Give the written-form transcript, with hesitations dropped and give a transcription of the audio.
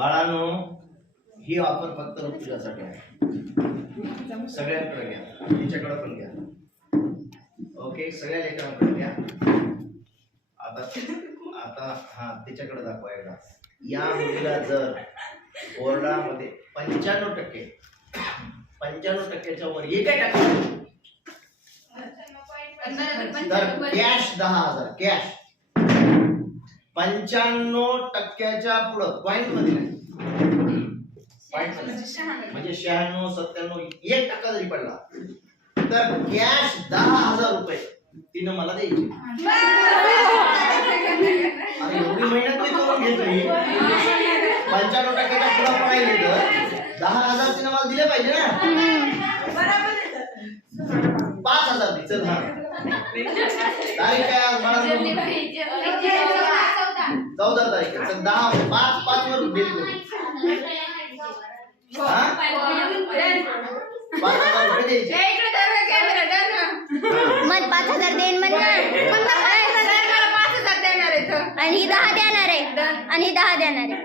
बाळांनो, ही ऑफर फक्त तुझ्यासाठी आहे. सगळ्यांकडे घ्या, तिच्याकडे पण घ्या. ओके, सगळ्या लेकरांकडे घ्या. आता हा तिच्याकडे दाखवा एकदा. या मुलीला जर बोर्डामध्ये 95%च्या वर हे काय टाकलं तर कॅश 10,000 कॅश. 95%च्या पुढं पॉइंट मध्ये नाही, म्हणजे 96, 97, 1% जरी पडला तर कॅश 10,000 रुपये तिनं मला द्यायची. अरे एवढी मेहनत मी करून घेतली, 95%च्या पुढं पडायला तर 10,000 तिनं मला दिले पाहिजे ना. 5,000 दे. चल हा तारीख काय आज मला 14 तारीख. चल 10 5 वर बिल करू. 5,000 रुपये द्यायचे. मग 5,000 देईन म्हण ना. आणि 10 देणार आहे, आणि 10 देणार आहे.